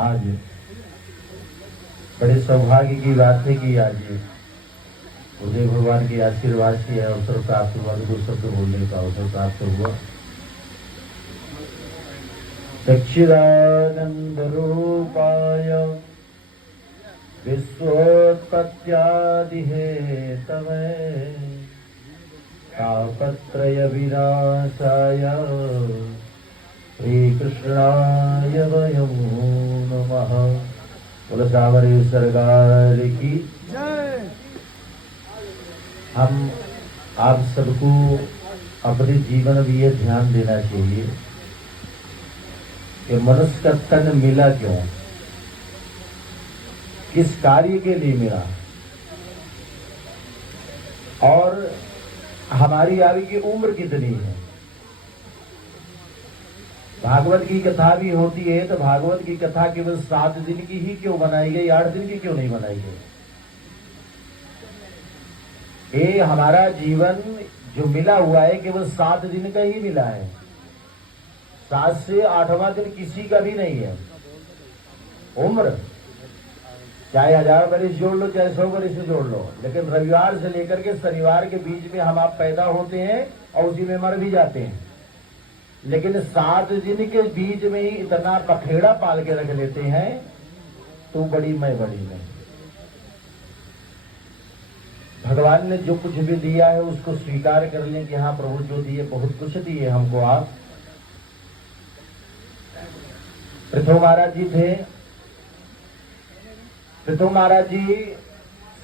आज बड़े सौभाग्य की बात है कि आज उदय भगवान के आशीर्वाद से अवसर प्राप्त हुआ, दो शब्द बोलने का अवसर प्राप्त हुआ। सच्चिदानंद रूपाय विश्वोत्पत्त्यादि हेतवे तापत्रय विनाशाय श्री कृष्णाय वयं नमः। बोलो सावरे सरकार की जय। हम आप सबको अपने जीवन में ये ध्यान देना चाहिए कि मनुष्य का तन मिला क्यों, किस कार्य के लिए मिला, और हमारी आयु की उम्र कितनी है। भागवत की कथा भी होती है तो भागवत की कथा केवल 7 दिन की ही क्यों बनाई गई, 8 दिन की क्यों नहीं बनाई गई। ये हमारा जीवन जो मिला हुआ है केवल 7 दिन का ही मिला है। 7 से 8वां दिन किसी का भी नहीं है। उम्र चाहे 1000 बरिस जोड़ लो, चाहे 100 बरिस से जोड़ लो, लेकिन रविवार से लेकर के शनिवार के बीच में हम आप पैदा होते हैं और उसी में मर भी जाते हैं। लेकिन 7 दिन के बीच में ही इतना पखेड़ा पाल के रख लेते हैं, तू बड़ी मैं बड़ी नहीं। भगवान ने जो कुछ भी दिया है उसको स्वीकार कर लें कि हाँ प्रभु जो दिए बहुत कुछ दिए हमको आप। पृथु महाराज जी थे। पृथु महाराज जी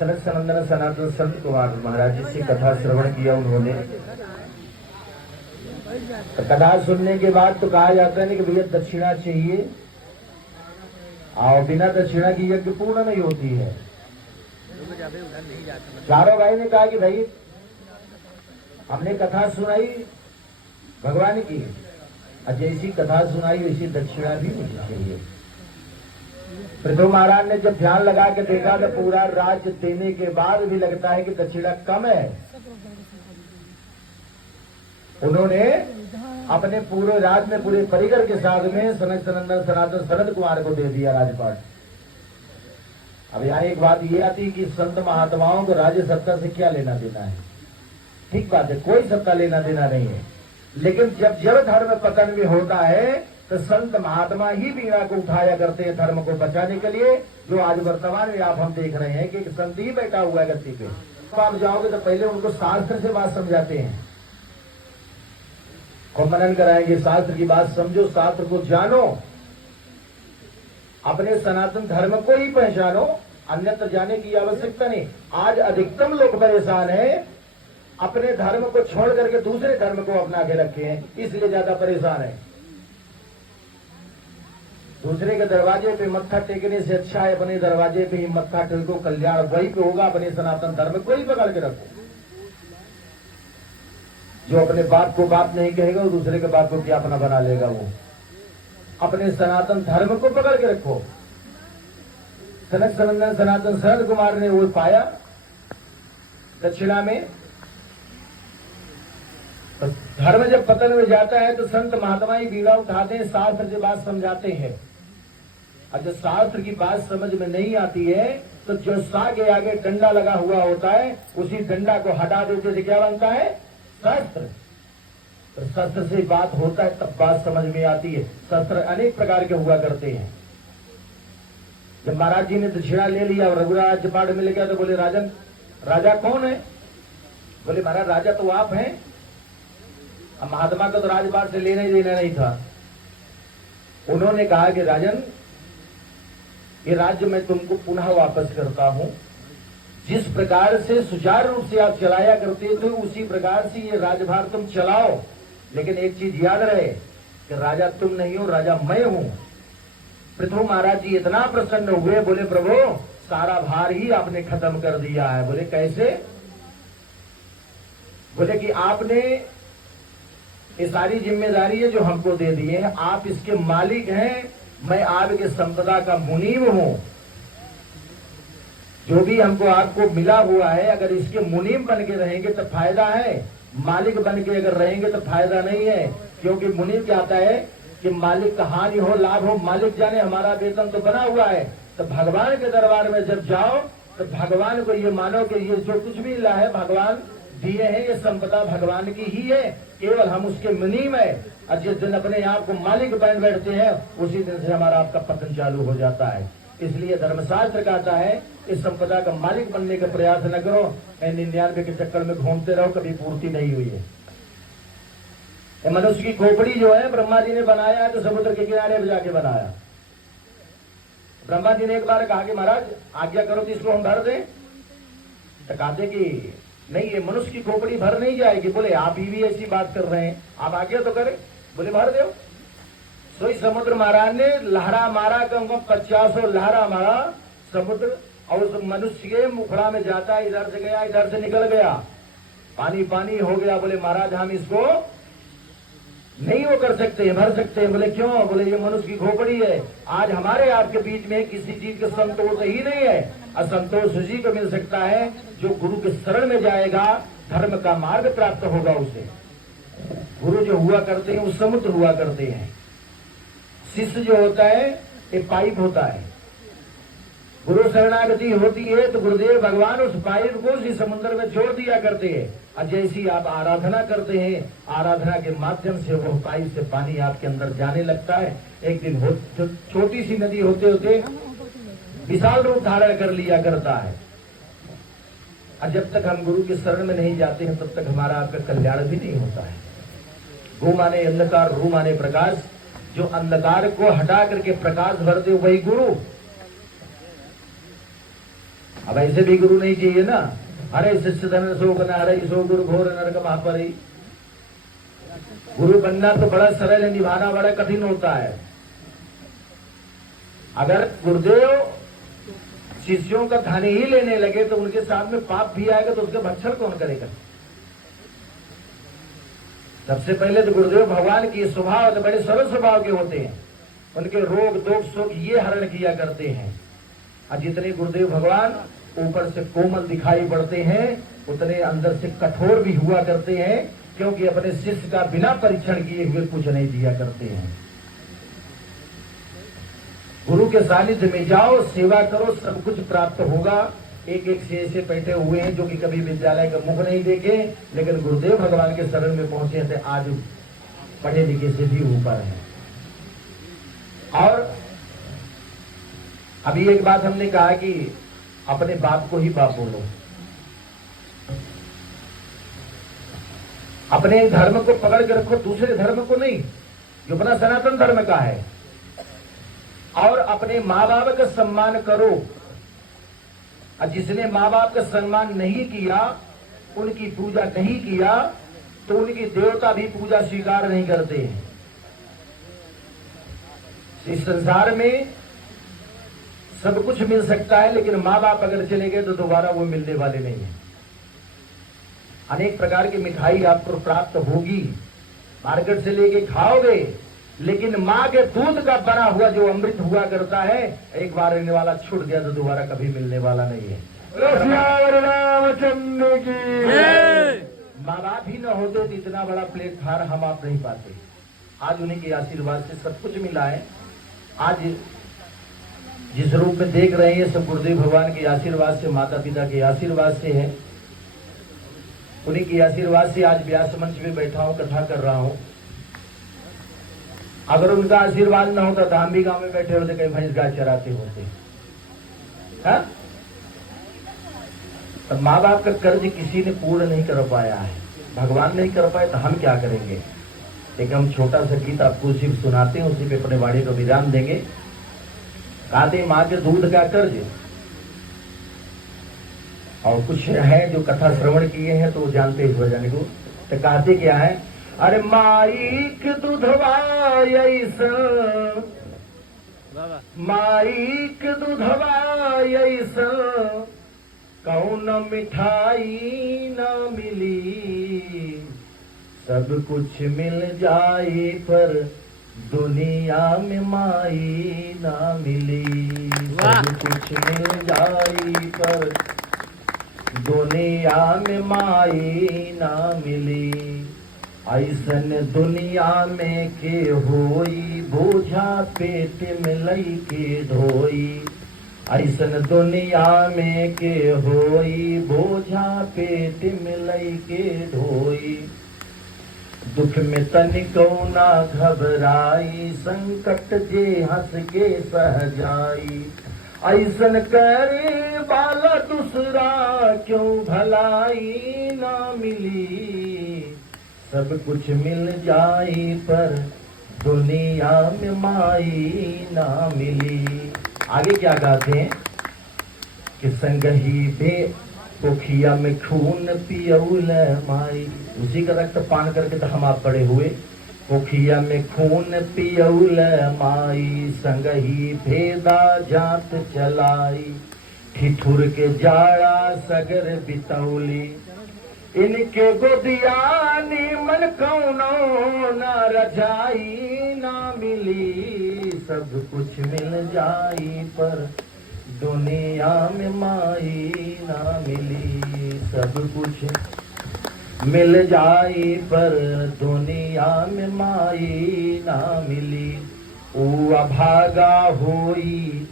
सनत सनंदन सनातन संत कुमार महाराज जी से कथा श्रवण किया उन्होंने। तो कथा सुनने के बाद तो कहा जाता है कि भैया दक्षिणा चाहिए, और बिना दक्षिणा की यज्ञ पूर्ण नहीं होती है। चारों भाई ने कहा कि भाई हमने कथा सुनाई भगवान की, और जैसी कथा सुनाई वैसी दक्षिणा भी मुझे चाहिए। पृथु महाराज ने जब ध्यान लगा के देखा तो पूरा राज्य देने के बाद भी लगता है कि दक्षिणा कम है। उन्होंने अपने पूरे राज में पूरे परिकर के साथ में सनत सनंदन सनातन सनत कुमार को दे दिया राजपाट। अब यहाँ एक बात ये आती है कि संत महात्माओं को राज्य सत्ता से क्या लेना देना है। ठीक बात है, कोई सत्ता लेना देना नहीं है, लेकिन जब जब धर्म पतन में होता है तो संत महात्मा ही बीड़ा को उठाया करते हैं धर्म को बचाने के लिए। जो आज वर्तमान में आप हम देख रहे हैं कि एक संत ही बैठा हुआ है गद्दी पे। तो आप जाओगे तो पहले उनको शास्त्र से बात समझाते हैं, को मनन कराएंगे, शास्त्र की बात समझो, शास्त्र को जानो, अपने सनातन धर्म को ही पहचानो, अन्यत्र जाने की आवश्यकता नहीं। आज अधिकतम लोग परेशान हैं, अपने धर्म को छोड़ करके दूसरे धर्म को अपना के रखे हैं, इसलिए ज्यादा परेशान है। दूसरे के दरवाजे पे मत्था टेकने से अच्छा है अपने दरवाजे पे ही मत्था टेको, कल्याण वही पे होगा। अपने सनातन धर्म को ही पकड़ के रखो। जो अपने बाप को बाप नहीं कहेगा वो दूसरे के बाप को क्या अपना बना लेगा। वो अपने सनातन धर्म को पकड़ के रखो। सनत सनंदन सनातन सनत कुमार ने वो पाया दक्षिणा में। तो धर्म जब पतन में जाता है तो संत महात्मा ही बीड़ा उठाते हैं, शास्त्र की बात समझाते हैं। और जब शास्त्र की बात समझ में नहीं आती है तो जो सा के आगे डंडा लगा हुआ होता है उसी डंडा को हटा देते थे, क्या बनता है? शास्त्र। तो शास्त्र से बात होता है तब बात समझ में आती है। शास्त्र अनेक प्रकार के हुआ करते हैं। जब महाराज जी ने दक्षिणा ले लिया और रघुराज राज्यपाट मिल गया तो बोले राजन राजा कौन है? बोले महाराज राजा तो आप हैं। अब महात्मा का तो राजपाट से लेना ही देना नहीं था। उन्होंने कहा कि राजन ये राज्य मैं तुमको पुनः वापस करता हूं। जिस प्रकार से सुचारू रूप से आप चलाया करते थे उसी प्रकार से ये राजभार तुम चलाओ, लेकिन एक चीज याद रहे कि राजा तुम नहीं हो, राजा मैं हूं। पृथु महाराज जी इतना प्रसन्न हुए, बोले प्रभु सारा भार ही आपने खत्म कर दिया है। बोले कैसे? बोले कि आपने ये सारी जिम्मेदारी है जो हमको दे दी है, आप इसके मालिक हैं, मैं आपके संपदा का मुनीब हूं। जो भी हमको आपको मिला हुआ है अगर इसके मुनीब बन के रहेंगे तो फायदा है, मालिक बन के अगर रहेंगे तो फायदा नहीं है। क्योंकि मुनीब क्या आता है कि मालिक का हानि हो लाभ हो मालिक जाने, हमारा वेतन तो बना हुआ है। तो भगवान के दरबार में जब जाओ तो भगवान को ये मानो कि ये जो कुछ भी मिला है भगवान दिए हैं, ये संपदा भगवान की ही है, केवल हम उसके मुनीम है। और जिस दिन अपने आप को मालिक बन बैठते हैं उसी दिन से हमारा आपका पतन चालू हो जाता है। इसलिए धर्मशास्त्र कहता है इस संपदा का मालिक बनने का प्रयास न करो, 99 के चक्कर में घूमते रहो, कभी पूर्ति नहीं हुई है। मनुष्य की खोपड़ी जो है ब्रह्मा जी ने बनाया है तो समुद्र के किनारे पर जाके बनाया। ब्रह्मा जी ने एक बार कहा कि महाराज आज्ञा करो तो इसको हम भर दें। तो कहते कि नहीं, ये मनुष्य की खोपड़ी भर नहीं जाएगी। बोले आप ही भी ऐसी बात कर रहे हैं, आप आज्ञा तो करें। बोले भर दो। तो इस समुद्र महाराज ने लहरा मारा, कम 50 लहरा मारा समुद्र, और उस मनुष्य के मुखड़ा में जाता है, इधर से गया इधर से निकल गया, पानी पानी हो गया। बोले महाराज हम इसको नहीं वो कर सकते, भर सकते हैं। बोले क्यों? बोले ये मनुष्य की खोपड़ी है, आज हमारे आपके बीच में किसी चीज का संतोष ही नहीं है। असंतोष उसी को मिल सकता है जो गुरु के शरण में जाएगा, धर्म का मार्ग प्राप्त होगा उसे। गुरु जो हुआ करते हैं वो समुद्र हुआ करते हैं, शिष्य जो होता है एक पाइप होता है। गुरु शरणागति होती है तो गुरुदेव भगवान उस पाइप को उसी समुद्र में छोड़ दिया करते हैं। और जैसी आप आराधना करते हैं, आराधना के माध्यम से वो पाइप से पानी आपके अंदर जाने लगता है। एक दिन छोटी सी नदी होते होते विशाल रूप धारण कर लिया करता है। और जब तक हम गुरु के शरण में नहीं जाते हैं तब तक हमारा आपका कल्याण भी नहीं होता है। गो माने अंधकार, रू माने प्रकाश। जो अंधकार को हटा करके प्रकाश भर दे वही गुरु। अब ऐसे भी गुरु नहीं चाहिए ना, अरे शिष्य धन सो बना रही सो गुरु घोर नरक महापरी। गुरु बनना तो बड़ा सरल है, निभाना बड़ा कठिन होता है। अगर गुरुदेव शिष्यों का धन ही लेने लगे तो उनके साथ में पाप भी आएगा, तो उसका भक्षण कौन करेगा? सबसे पहले तो गुरुदेव भगवान की स्वभाव तो बड़े सरल स्वभाव के होते हैं, उनके रोग दोष शोक ये हरण किया करते हैं। और जितने गुरुदेव भगवान ऊपर से कोमल दिखाई पड़ते हैं उतने अंदर से कठोर भी हुआ करते हैं, क्योंकि अपने शिष्य का बिना परीक्षण किए हुए कुछ नहीं दिया करते हैं। गुरु के सानिध्य में जाओ, सेवा करो, सब कुछ प्राप्त होगा। एक एक से ऐसे बैठे हुए हैं जो कि कभी विद्यालय का मुख नहीं देखे, लेकिन गुरुदेव भगवान के शरण में पहुंचे थे, आज पढ़े लिखे से भी ऊपर है। और अभी एक बात हमने कहा कि अपने बाप को ही बाप बोलो, अपने धर्म को पकड़ के रखो, दूसरे धर्म को नहीं, जो अपना सनातन धर्म का है। और अपने माँ बाप का सम्मान करो। और जिसने माँ बाप का सम्मान नहीं किया, उनकी पूजा नहीं किया, तो उनकी देवता भी पूजा स्वीकार नहीं करते हैं। इस संसार में सब कुछ मिल सकता है, लेकिन माँ बाप अगर चले गए तो दोबारा वो मिलने वाले नहीं है। अनेक प्रकार की मिठाई आपको प्राप्त होगी, मार्केट से लेके खाओगे, लेकिन माँ के दूध का बना हुआ जो अमृत हुआ करता है, एक बार रहने वाला छूट गया तो दोबारा कभी मिलने वाला नहीं है। माँ बाप ही न होते तो इतना बड़ा प्लेटफार्म हम आप नहीं पाते। आज उन्हीं के आशीर्वाद से सब कुछ मिला है। आज जिस रूप में देख रहे हैं सब गुरुदेव भगवान के आशीर्वाद से, माता पिता के आशीर्वाद से है। उन्हीं के आशीर्वाद से आज व्यास मंच में बैठा हूं, कथा कर रहा हूं। अगर उनका आशीर्वाद न होता तो हम भी गांव में बैठे होते, कहीं भैंस गाय चराते होते। तो माँ बाप का कर्ज किसी ने पूर्ण नहीं कर पाया है, भगवान नहीं कर पाए तो हम क्या करेंगे। एक हम छोटा सा गीत आपको सिर्फ सुनाते हैं, उसी पे अपने वाणी को विराम देंगे। कहते माँ के दूध का कर्ज, और कुछ है जो कथा श्रवण किए हैं तो वो जानते इस वजह को। तो कहते क्या है, अरे माईक दूधवा ऐसा, माईक दूधवा ऐसा, कौन मिठाई न मिली। सब कुछ मिल जाए पर दुनिया में माई ना मिली। सब कुछ मिल जाए पर दुनिया में माई ना मिली। ऐसन दुनिया में के होई बोझा पेट में लई के ढोई। ऐसन दुनिया में के होई बोझा पेट में लई के ढोई। दुख में तनिको ना घबराई संकट जे हंस के सह जाई। ऐसन करे बाला दूसरा क्यों भलाई ना मिली। सब कुछ मिल जाई पर दुनिया में माई ना मिली। आगे क्या कहते हैं कि संगही बे पोखिया में खून पियौल माई। उसी का रक्त पान करके तो हम आप पड़े हुए। पोखिया में खून पियौल माई संगही भेदा जात चलाई। ठिठुर के जाड़ा सगर बितौली इनके गोदिया मन कौनो ना रजाई ना मिली। सब कुछ मिल जाई पर दुनिया में माई ना मिली। सब कुछ मिल जाई पर दुनिया में माई ना मिली। ओ अभागा होई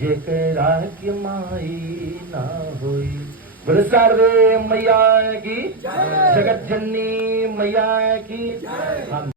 जेकरा के माई ना होई। बोले शारदे मैया की, जगत जननी मैया की।